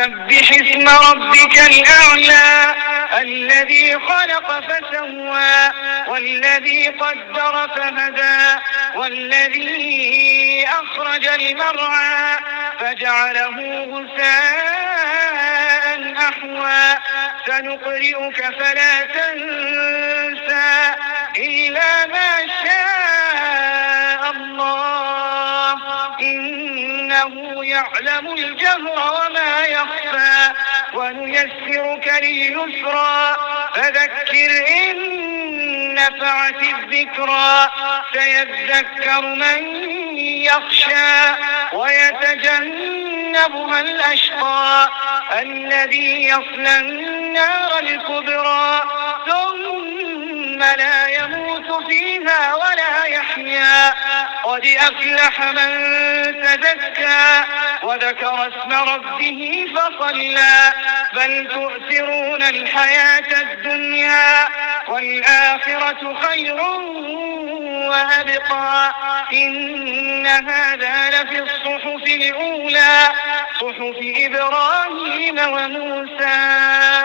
سبح اسم ربك الأعلى الذي خلق فسوى والذي قدر فهدى والذي أخرج المرعى فجعله غثاء أحوى سنقرئك فلا تنسى إلا ما شاء الله إنه يعلم الجهر وما يخفى ونيسرك لليسرى فذكر إن نفعت الذكرى سيذكر من يخشى ويتجنبها الأشقى الذي يصلى النار الكبرى ثم لا يموت فيها ولا يحيا قد أفلح من تزكى وذكر اسم ربه فصلى بل تؤثرون الحياة الدنيا والآخرة خير وأبقى إن هذا لفي الصحف الأولى صحف إبراهيم وموسى.